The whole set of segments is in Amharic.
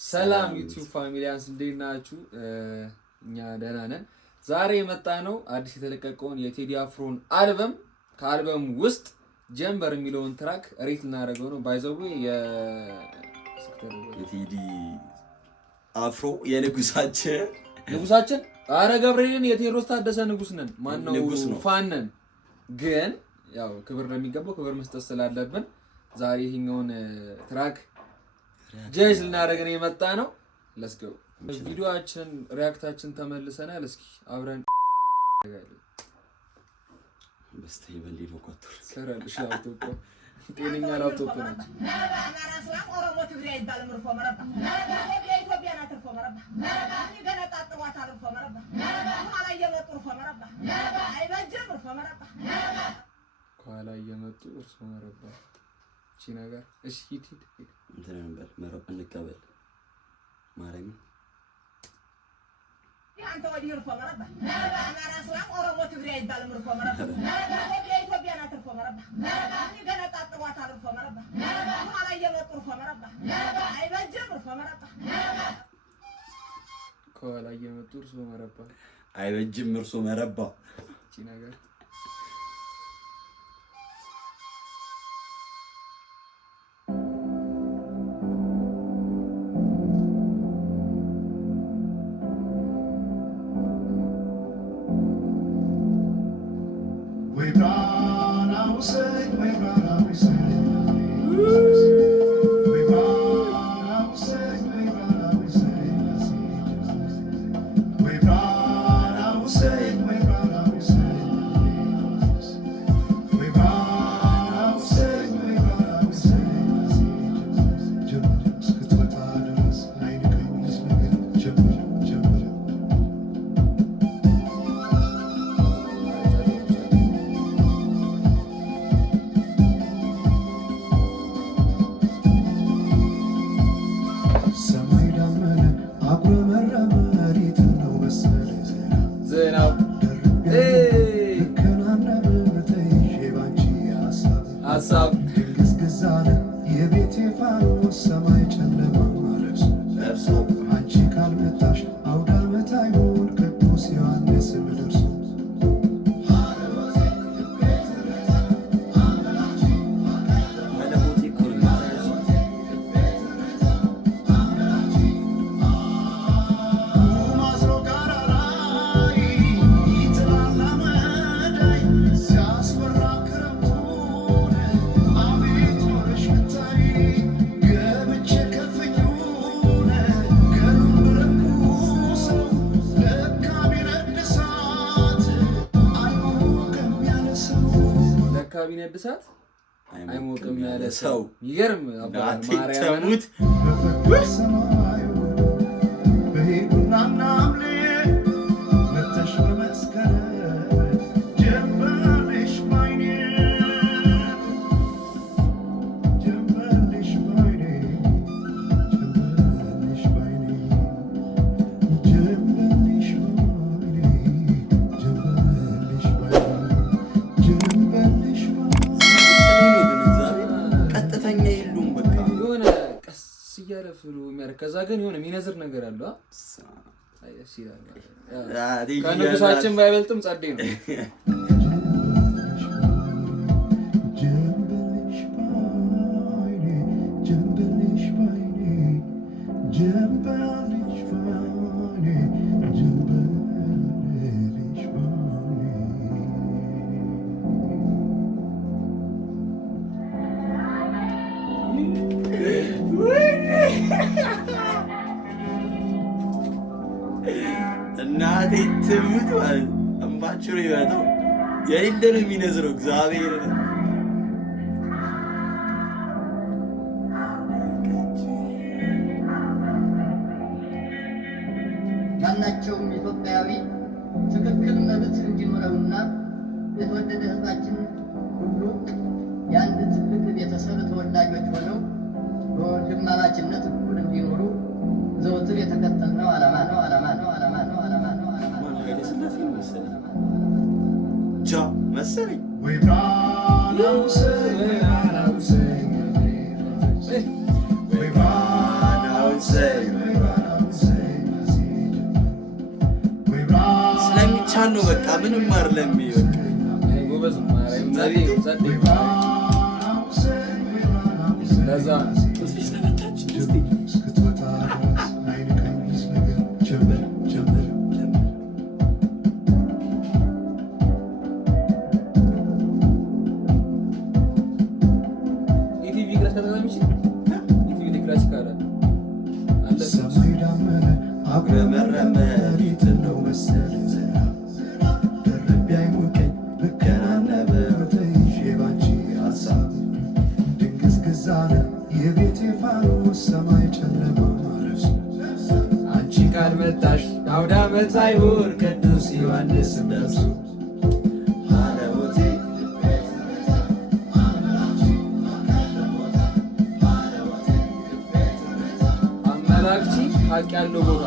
ሰላም ዩቲዩብ ፋሚሊያንስ እንዴት ናችሁ? እኛ ደህና ነን። ዛሬ የመጣ ነው አዲስ የተለቀቀውን የቴዲ አፍሮን አልበም ከአልበም ውስጥ ጀምበር የሚለውን ትራክ ሬት እናደርገው ነው። ባይዘው የቴዲ አፍሮ የንጉሳችን አረ ገብርኤልን የቴዎድሮስ ታደሰ ንጉስ ነን። ማን ነው ፋን ነን፣ ግን ያው ክብር ለሚገባው ክብር መስጠት ስላለብን ዛሬ ይሄኛውን ትራክ ጀጅ ልናደርግ ነው የመጣ ነው። ሌትስ ጎ ቪዲዮአችን ሪአክታችን ተመልሰናል። እስኪ አብረን በስተይ በሊዶ ቆጥር ከራልሽ ላፕቶፕ ጤነኛ ላፕቶፕ ነች። ከኋላ እየመጡ እርሶ መረባ እቺ ነገር እሺ ሂድ እንትን ነበር መረብ እንቀበል ማረኝ አንተ ወዲህ እርፎ መረባ አማራ ሰላም ኦሮሞ ትግሬ አይባልም። እርፎ መረባ የኢትዮጵያ ናት። እርፎ መረባ ገና ጣጥዋታ እርፎ መረባ ኋላ እየመጡ እርፎ መረባ አይበጅም። እርፎ መረባ ከኋላ እየመጡ እርሶ መረባ አይበጅም። እርሶ መረባ እቺ ነገር ቢነድሳት አይሞቅም ያለ ሰው ይገርም አባን ማርያም ሲያረፍሉ የሚያረክ ከዛ ግን የሆነ የሚነዝር ነገር አለው። አይ ሲላል ከንጉሳችን ባይበልጥም ጸዴ ነው። እናቴ ትሙት ማለት እንባችሁ ይወጣው የሌለን የሚነዝረው እግዚአብሔር ማናቸውም ኢትዮጵያዊ ትክክል መብት እንዲኖረውና የተወደደ ሕዝባችን ሁሉ የአንድ ትልቅ ቤተሰብ ተወላጆች ሆነው በወንድማማችነት እኩል እንዲኖሩ ዘወትር የተከተልነው ዓላማ ነው። ጃ መሰለኝ ወይ ብራናው ሰይ ስለሚቻል ነው በቃ ምንም አይደለም። ጎበዝ ማርያም ዛዴ ለዛ መጣሽ አውደ ዓመት አይሁን ቅዱስ ዮሐንስ ደርሱ አመላክቺ ሀቅ ያለው ቦታ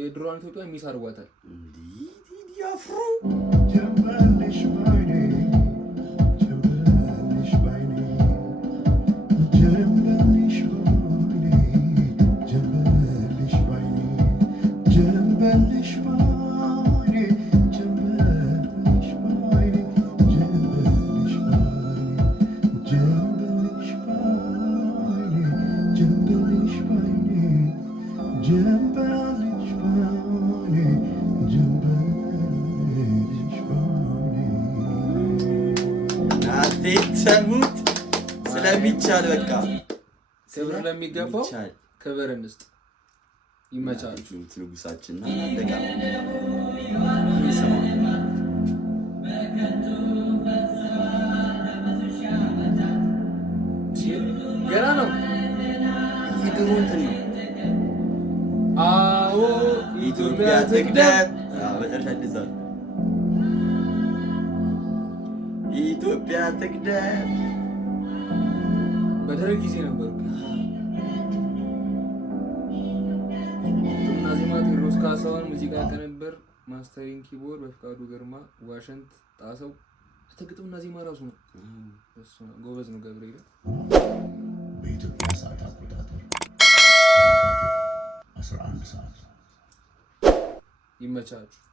የድሮዋን ኢትዮጵያ ሚስ አድርጓታል። ያፍሩ ሰሙት ስለሚቻል በቃ ክብር ለሚገባው ክብር እንስጥ። ይመቻችሁ ንጉሳችንና አደጋ ገና ነው ይድሩ እንትን ነው። አዎ ኢትዮጵያ ትቅደም ኢትዮጵያ ትቅደም። በደርግ ጊዜ ነበር እና ዜማ ቴዎድሮስ ካሳሁን፣ ሙዚቃ ቅንብር ማስተሪንግ ኪቦርድ በፍቃዱ ግርማ፣ ዋሽንት ጣሰው ተግጥምና ዜማ ራሱ ነው። ጎበዝ ነው ገብርኤል። በኢትዮጵያ ሰዓት አቆጣጠር 11 ሰዓት። ይመቻችሁ።